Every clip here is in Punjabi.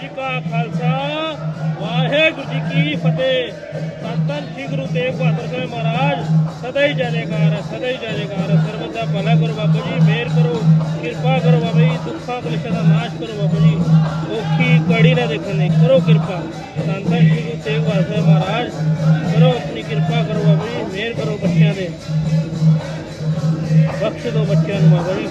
ਜੀ ਕਾ ਖਾਲਸਾ, ਵਾਹਿਗੁਰੂ ਜੀ ਕੀ ਫਤਿਹ। ਧੰਨ ਸ੍ਰੀ ਗੁਰੂ ਤੇਗ ਬਹਾਦਰ ਸਾਹਿਬ ਮਹਾਰਾਜ ਸਦਾ ਹੀ ਜੈਕਾਰ ਸਦਾ ਹੀ ਜੈਕਾਰ ਹੈ ਦਾ ਭਲਾ ਕਰੋ ਬਾਬਾ ਜੀ, ਮਿਹਰ ਕਰੋ, ਕਿਰਪਾ ਕਰੋ ਬਾਬਾ ਜੀ, ਦੁੱਖਾਂ ਕਲੇਸ਼ਾਂ ਦਾ ਨਾਸ਼ ਕਰੋ ਬਾਬਾ ਜੀ। ਔਖੀ ਕੜੀ ਨਾ ਦੇਖਣ ਦੀ, ਕਰੋ ਕਿਰਪਾ। ਧੰਨ ਸ੍ਰੀ ਗੁਰੂ ਤੇਗ ਬਹਾਦਰ ਸਾਹਿਬ ਮਹਾਰਾਜ, ਕਰੋ ਆਪਣੀ ਕਿਰਪਾ ਕਰੋ ਬਾਬਾ ਜੀ, ਮਿਹਰ ਕਰੋ ਬੱਚਿਆਂ ਦੇ ਬਖਸ਼ ਦਿਓ ਬੱਚਿਆਂ ਨੂੰ ਬਾਬਾ ਜੀ।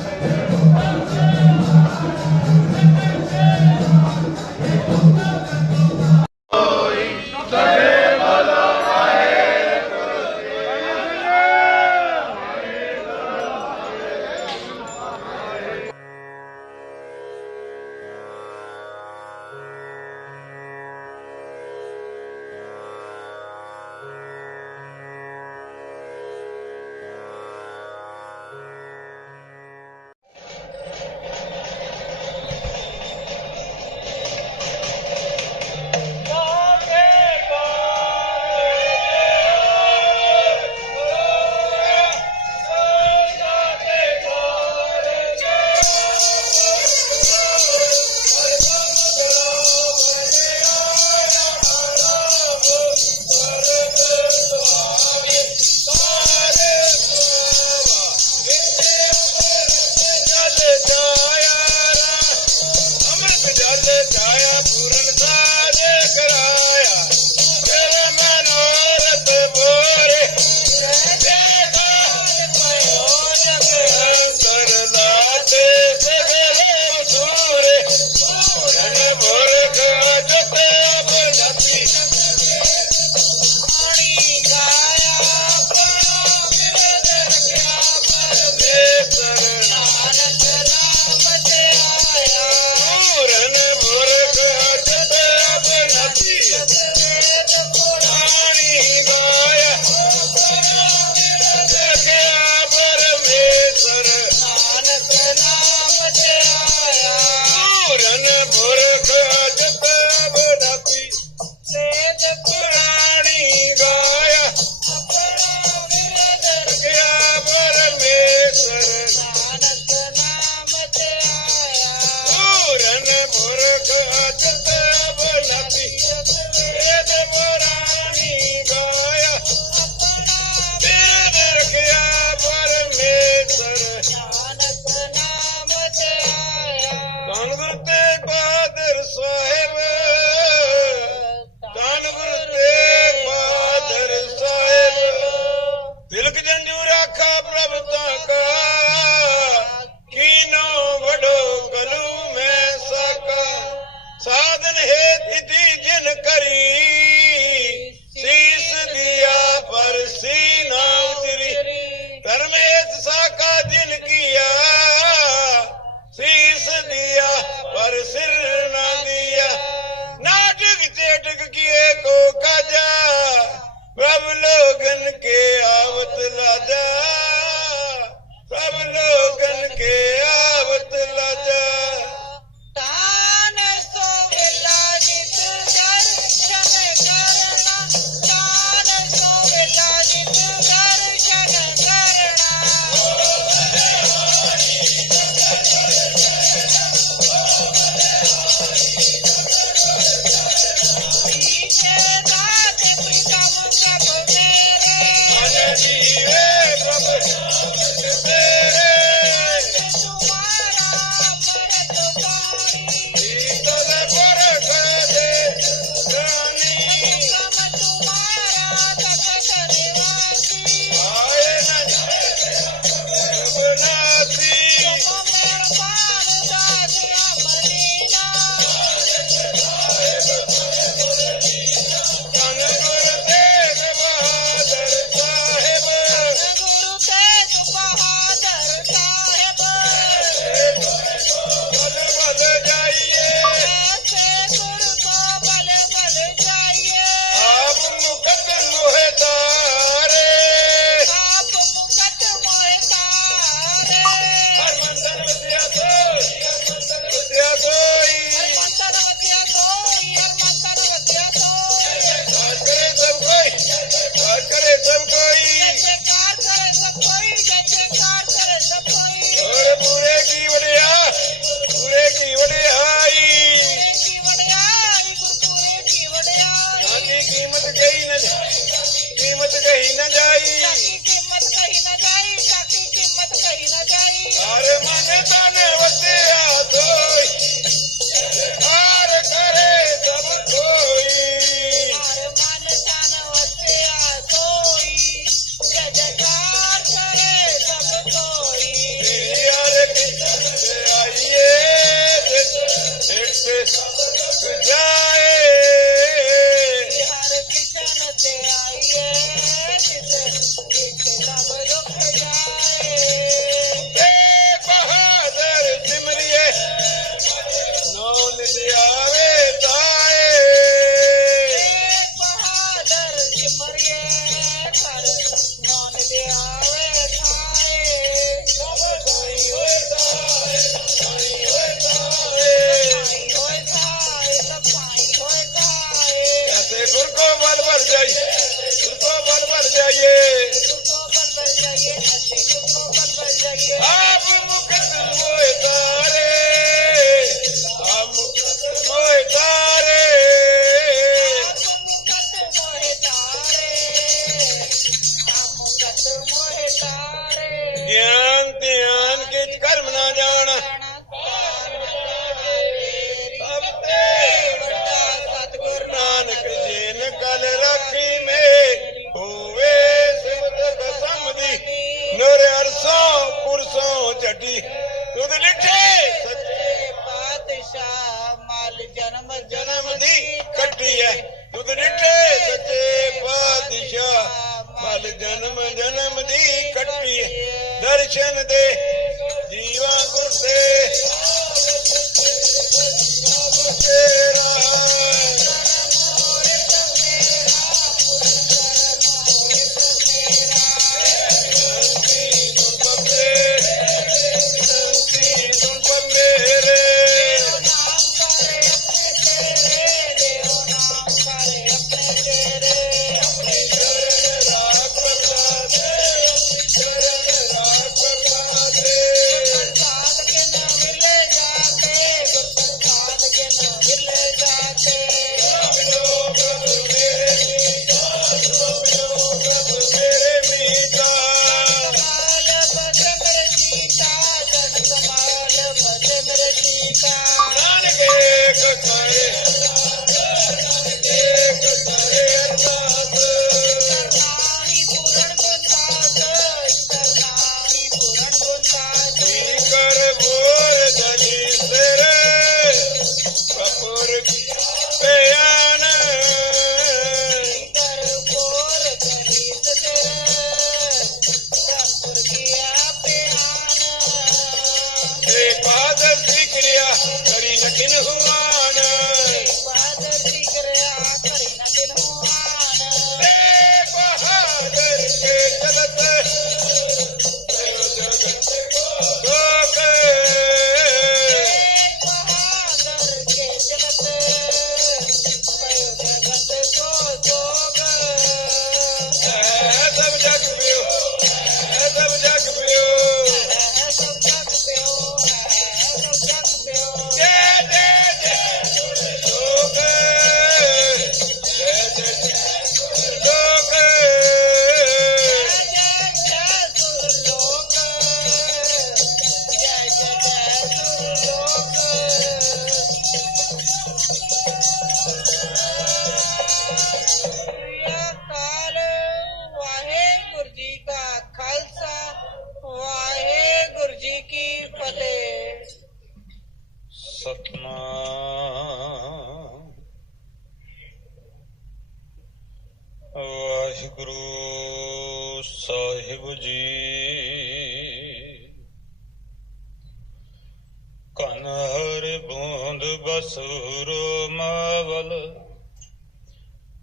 ਕਨ ਹਰ ਬੂੰਦ ਬਸੁਰੋ ਮਾਵਲ,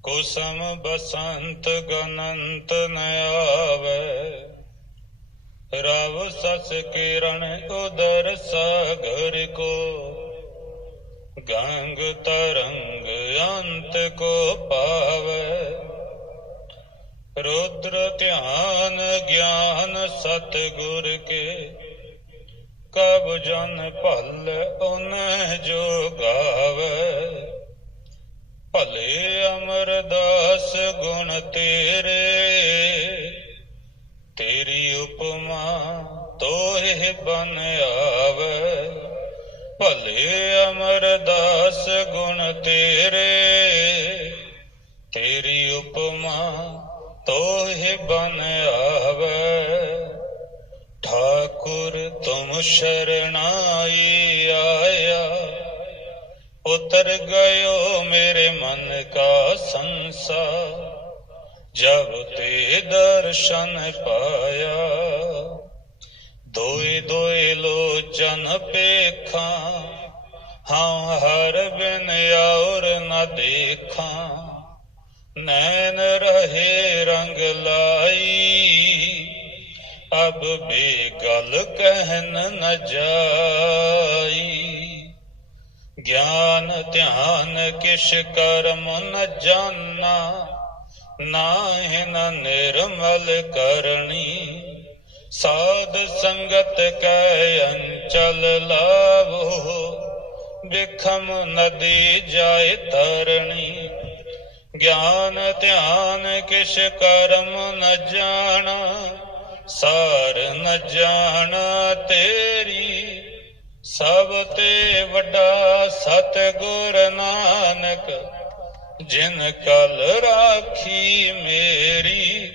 ਕੁਸਮ ਬਸੰਤ ਗਨੰਤ ਨ ਆਵੇ। ਰਵ ਸਸ ਕਿਰਣ ਉਦਰ ਸਾਗਰ ਕੋ, ਗੰਗ ਤਰੰਗ ਅੰਤ ਕੋ ਪਾਵੇ। ਰੁद्र ਧਿਆਨ, ਗਿਆਨ ਸਤ ਗੁਰ ਕੇ ਕਬ ਜਨ ਭਲ ਉਨਹਿ ਜੋ ਗਾਵੇ। ਭਲੇ ਅਮਰਦਾਸ ਗੁਣ ਤੇਰੇ, ਤੇਰੀ ਉਪਮਾ ਤੋਹਿ ਬਨ ਆਵੇ। ਭਲੇ ਅਮਰਦਾਸ ਗੁਣ ਤੇਰੇ, ਤੇਰੀ ਉਪਮਾ ਤੋਹਿ ਬਨ ਆਵੇ। ਤੁਮ ਸ਼ਰਣਾਈ ਆਇਆ ਉਤਰ ਗਇਓ ਮੇਰੇ ਮਨ ਕਾ ਸੰਸਾਰ ਜਬ ਤੇ ਦਰਸ਼ਨ ਪਾਇਆ ਦੋਇ ਦੋਇ ਲੋਚਨ ਪੇਖਾਂ ਹਾਂ ਹਰ ਬਿਨ ਔਰ ਨਾ ਦੇਖਾਂ ਨੈਣ ਰਹੇ ਰੰਗ ਲਾਈ ਅਬ ਬੇਗਲ ਕਹਿਨ ਨ ਜਾਈ। ਗਿਆਨ ਧਿਆਨ ਕਿਛ ਕਰਮ ਨ ਜਾਨਾ, ਨਾਹਿ ਨਿਰਮਲ ਕਰਨੀ। ਸਾਧ ਸੰਗਤ ਕੈ ਅੰਚਲ ਲਾਵੋ ਬਿਖਮ ਨਦੀ ਜਾਏ ਤਰਣੀ। ਗਿਆਨ ਧਿਆਨ ਕਿਛ ਕਰਮ ਨ ਜਾਣਾ ਸਾਰ ਨ ਜਾਣਾ ਤੇਰੀ, ਸਭ ਤੇ ਵੱਡਾ ਸਤ ਗੁਰ ਨਾਨਕ, ਜਿਨ ਕਲ ਰਾਖੀ ਮੇਰੀ,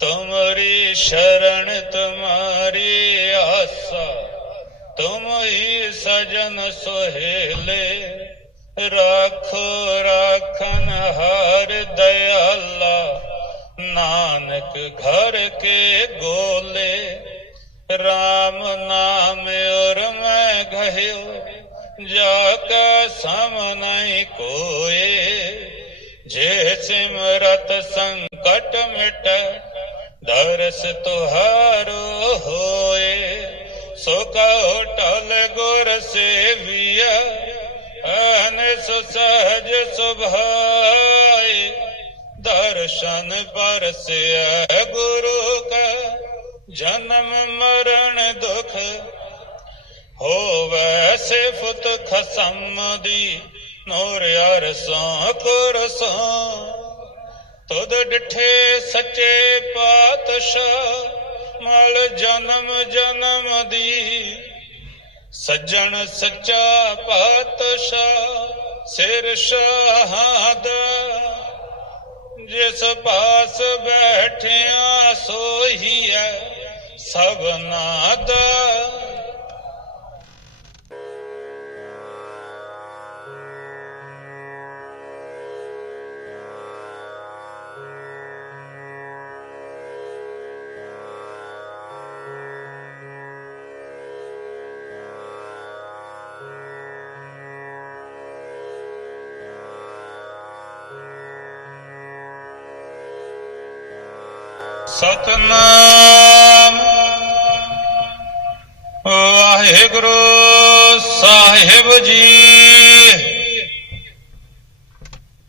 ਤੁਮਰੀ ਸ਼ਰਨ ਤੁਮਾਰੀ ਆਸਾ, ਤੁਮ ਹੀ ਸਜਨ ਸੁਹੇਲੇ, ਰਾਖੋ ਰਾਖਨ ਹਰ ਦਇਆਲਾ। नानक घर के गोले, राम नाम और मैं गहो जाका सम नहीं कोए। जे सिमरत संकट मिट, दरस तुहारो होए। सो टल गुर सेविया अन सुसहज सुभाए। ਦਰਸ਼ਨ ਪਰਸਿਆ ਗੁਰੂ ਕਾ, ਜਨਮ ਮਰਨ ਦੁਖ ਹੋਵੇ ਸਿਫਤ ਖਸਮ ਦੀ, ਨੂਰ ਅਰਸਾਂ ਕੁਰਸਾਂ ਤੁਧ ਡਿਠੇ ਸੱਚੇ ਪਾਤਸ਼ਾਹ, ਮਲ ਜਨਮ ਜਨਮ ਦੀ। ਸੱਜਣ ਸੱਚਾ ਪਾਤਸ਼ਾਹ, ਸਿਰ ਸ਼ਹਾਦ ਜਿਸ ਪਾਸ ਬੈਠਿਆ ਸੋਈ ਹੈ ਸਭਨਾ ਦਾ ਸਤਨਾਮ। ਵਾਹਿਗੁਰੂ ਸਾਹਿਬ ਜੀ।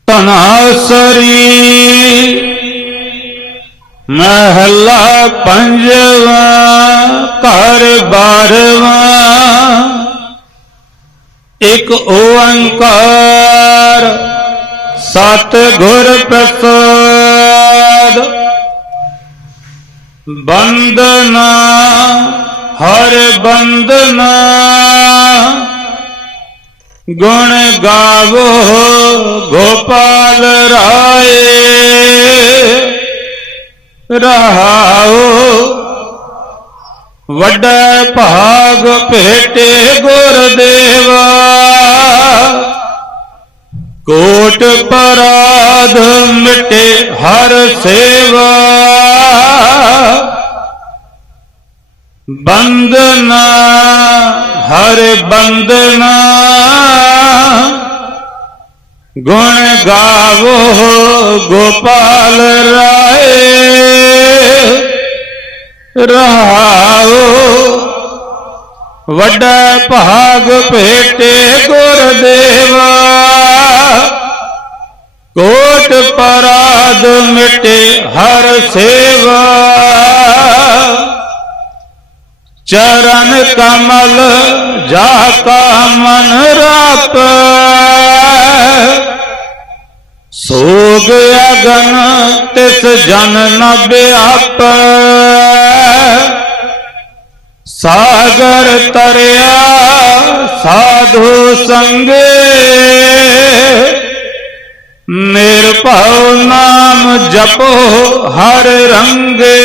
ਤਨਾਸਰੀ ਮਹਲਾ ਪੰਜਵਾ ਘਰ ਬਾਰਵਾ। ਇੱਕ ਓੰਕਾਰ ਸਤ ਗੁਰ ਪ੍ਰਸਾਦ। ਬੰਦਨਾ ਹਰ ਬੰਦਨਾ ਗੁਣ ਗਾਵੋ ਗੋਪਾਲ ਰਾਏ, ਰਹਾਓ ਵੱਡਾ ਭਾਗ ਭੇਟੇ ਗੁਰਦੇਵਾ। ਕੋਟ ਪਰਾਧ ਮਿਟੇ ਹਰ ਸੇਵਾ। ਬੰਦਨਾ ਹਰ ਬੰਦਨਾ। ਗੁਣ ਗਾਵੋ ਗੋਪਾਲ ਰਾਏ। ਰਹਾਓ ਵੱਡਾ ਭਾਗ ਭੇਟੇ ਗੁਰਦੇਵਾ। ਕੋਟ ਪਰਾਦ ਮਿਟੇ ਹਰ ਸੇਵਾ। ਚਰਨ ਕਮਲ ਜਾ ਕਾ ਮਨ ਰਾਪ। ਸੋਗ ਅਗਨ ਤਿਸ ਜਨ ਨ ਬਿਆਪ ਸਾਗਰ ਤਰਿਆ ਸਾਧੂ ਸੰਗੇ। ਨਿਰਭਉ ਨਾਮ ਜਪੋ ਹਰ ਰੰਗੇ।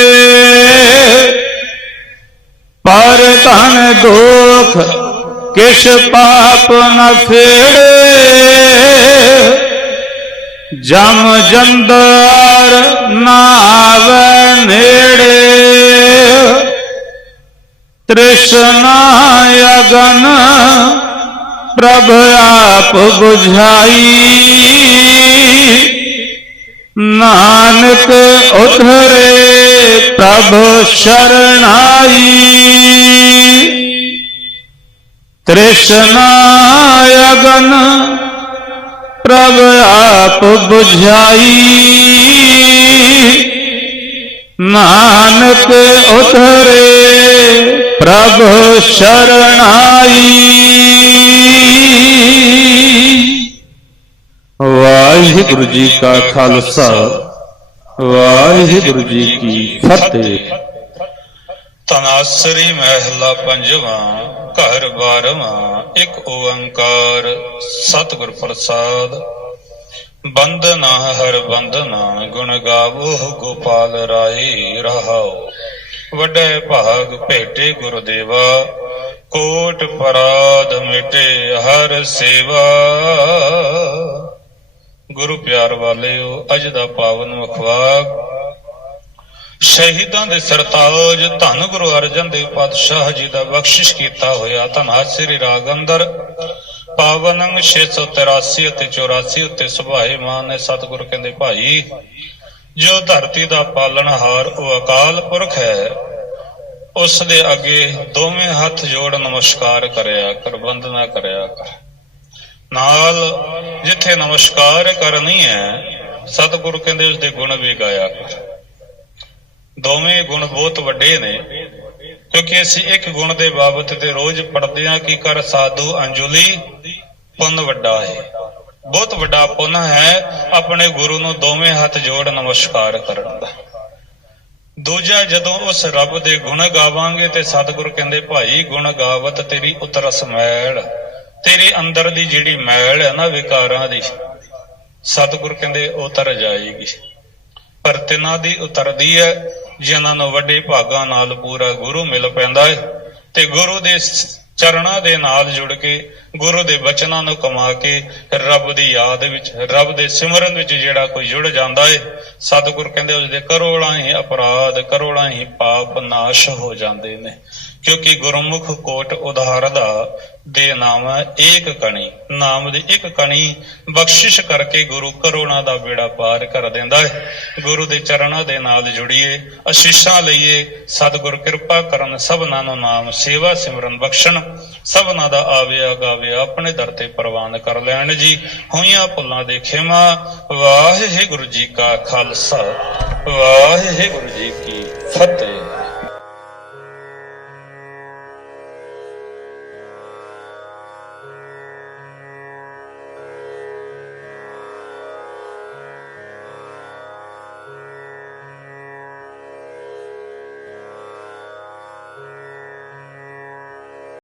ਪਰ ਧਨ ਦੋਖ ਕਿਛ ਪਾਪ ਨ ਫੇੜੇ। ਜਮ ਜੰਦਰ ਨਾਵੇ ਨੇੜੇ। ਤ੍ਰਿਸ਼ਨਾ ਅਗਨ ਪ੍ਰਭ ਆਪ 부ਝਾਈ ਨਾਨਕ ਉਧਰੇ ਪ੍ਰਭ ਸ਼ਰਣਾਈ। ਤ੍ਰਿਸ਼ਨਾ ਅਗਨ ਪ੍ਰਭ ਆਪ 부ਝਾਈ ਨਾਨਕ ਉਧਰੇ ਪ੍ਰਭ ਸ਼ਰਣਾਈ। ਵਾਹਿਗੁਰੂ ਜੀ ਕਾ ਖਾਲਸਾ, ਵਾਹਿਗੁਰੂ ਜੀ ਕੀ ਫਤਿਹ। ਤਨਾਸਰੀ ਮਹਿਲਾ ਪੰਜਵਾਂ, ਘਰ ਬਾਰਵਾਂ, ਇੱਕ ਓੰਕਾਰ, ਸਤਿਗੁਰ ਪ੍ਰਸਾਦ। ਬੰਦਨਾ ਹਰ ਬੰਦਨਾ ਗੁਣ ਗਾਵੋ ਗੋਪਾਲ ਰਾਈ ਰਹਾਓ। ਵੱਡੇ ਭਾਗ ਭੇਟੇ ਗੁਰਦੇਵਾ, ਕੋਟ ਪਰਾਧ ਮਿਟੇ ਹਰ ਸੇਵਾ। ਗੁਰੂ ਪਿਆਰ ਵਾਲਿਓ, ਅਜ ਦਾ ਪਾਵਨ ਮੁਖਵਾਕ ਸ਼ਹੀਦਾਂ ਦੇ ਸਰਤਾਜ, ਧੰਨ ਗੁਰੂ ਅਰਜਨ ਦੇਵ ਪਾਤਸ਼ਾਹ ਜੀ ਦਾ ਬਖਸ਼ਿਸ਼ ਕੀਤਾ ਹੋਇਆ ਧੰਨ ਸ੍ਰੀ ਰਾਗ ਅੰਦਰ। ਪਾਵਨ ਅੰਗ 683 ਅਤੇ 84 ਉੱਤੇ ਸੁਭਾਏ ਮਾਨ ਨੇ ਸਤਿਗੁਰ ਕਹਿੰਦੇ, ਭਾਈ ਜੋ ਧਰਤੀ ਦਾ ਪਾਲਣਹਾਰ ਉਹ ਅਕਾਲ ਪੁਰਖ ਹੈ ਉਸ ਦੇ ਅੱਗੇ ਦੋਵੇਂ ਹੱਥ ਜੋੜ ਨਮਸਕਾਰ ਕਰਿਆ ਕਰ ਬੰਦਨਾ ਕਰਿਆ ਕਰ। ਨਾਲ ਜਿੱਥੇ ਨਮਸਕਾਰ ਕਰਨੀ ਹੈ, ਸਤਿਗੁਰੂ ਕਹਿੰਦੇ ਉਸ ਦੇ ਗੁਣ ਵੀ ਗਾਇਆ ਕਰ। ਦੋਵੇਂ ਗੁਣ ਬਹੁਤ ਵੱਡੇ ਨੇ, ਕਿਉਂਕਿ ਅਸੀਂ ਇੱਕ ਗੁਣ ਦੇ ਬਾਬਤ ਤੇ ਰੋਜ਼ ਪੜਦੇ ਹਾਂ ਕਿ ਕਰ ਸਾਧੂ ਅੰਜੁਲੀ ਪੁੰਨ ਵੱਡਾ ਹੈ। ਬਹੁਤ ਵੱਡਾ ਪੁੰਨ ਹੈ ਆਪਣੇ ਗੁਰੂ ਨੂੰ ਦੋਵੇਂ ਹੱਥ ਜੋੜ ਨਮਸਕਾਰ ਕਰਨ ਦਾ। ਦੂਜਾ, ਜਦੋਂ ਉਸ ਰੱਬ ਦੇ ਗੁਣ ਗਾਵਾਂਗੇ ਤੇ ਸਤਿਗੁਰੂ ਕਹਿੰਦੇ, ਭਾਈ, ਗੁਣ ਗਾਵਤ ਤੇਰੀ ਉਤਰਸ ਮੈਲ। ਤੇਰੇ ਅੰਦਰ ਦੀ ਜਿਹੜੀ ਮੈਲ ਹੈ ਨਾ ਵਿਕਾਰਾਂ ਦੀ, ਸਤਿਗੁਰ ਕਹਿੰਦੇ, ਉਤਰ ਜਾਏਗੀ। ਪਰ ਤਿਨਾਂ ਦੀ ਉਤਰਦੀ ਹੈ, ਜਿਨ੍ਹਾਂ ਨੂੰ ਵੱਡੇ ਭਾਗਾਂ ਨਾਲ ਪੂਰਾ ਗੁਰੂ ਮਿਲ ਪੈਂਦਾ ਹੈ ਤੇ ਗੁਰੂ ਦੇ ਸ- ਚਰਨਾਂ ਦੇ ਨਾਲ ਜੁੜ ਕੇ, ਗੁਰੂ ਦੇ ਬਚਨਾਂ ਨੂੰ ਕਮਾ ਕੇ, ਰੱਬ ਦੀ ਯਾਦ ਵਿੱਚ, ਰੱਬ ਦੇ ਸਿਮਰਨ ਵਿੱਚ ਜਿਹੜਾ ਕੋਈ ਜੁੜ ਜਾਂਦਾ ਏ, ਸਤਿਗੁਰ ਕਹਿੰਦੇ ਉਸ ਦੇ ਕਰੋੜਾਂ ਹੀ ਅਪਰਾਧ, ਕਰੋੜਾਂ ਹੀ ਪਾਪ ਨਾਸ਼ ਹੋ ਜਾਂਦੇ ਨੇ। ਕਿਉਂਕਿ ਗੁਰਮੁਖ ਕੋਟ ਉਧਾਰ ਦੇ ਨਾਮ ਏਕ ਕਣੀ। ਨਾਮ ਦੀ ਇੱਕ ਕਣੀ ਬਖਸ਼ਿਸ਼ ਕਰਕੇ ਗੁਰੂ ਕਰੋਨਾ ਦਾ ਬੇੜਾ ਪਾਰ ਕਰ ਦਿੰਦਾ ਹੈ। ਗੁਰੂ ਦੇ ਚਰਨਾਂ ਦੇ ਨਾਲ ਜੁੜੀਏ, ਅਸ਼ੀਸ਼ਾਂ ਲਈਏ, ਸਤਿਗੁਰ ਕਿਰਪਾ ਕਰਨ ਸਭਨਾਂ ਨੂੰ ਨਾਮ ਸੇਵਾ ਸਿਮਰਨ ਬਖਸ਼ਣ। ਸਭਨਾਂ ਦਾ ਆਵੇ ਗਾਵੇ ਆਪਣੇ ਦਰ ਤੇ ਪ੍ਰਵਾਨ ਕਰ ਲੈਣ ਜੀ। ਹੋਈਆਂ ਭੁੱਲਾਂ ਦੇ ਖਿਮਾ, ਵਾਹਿਗੁਰੂ ਜੀ ਕਾ ਖਾਲਸਾ, ਵਾਹਿਗੁਰੂ ਜੀ ਕੀ ਫਤਿਹ।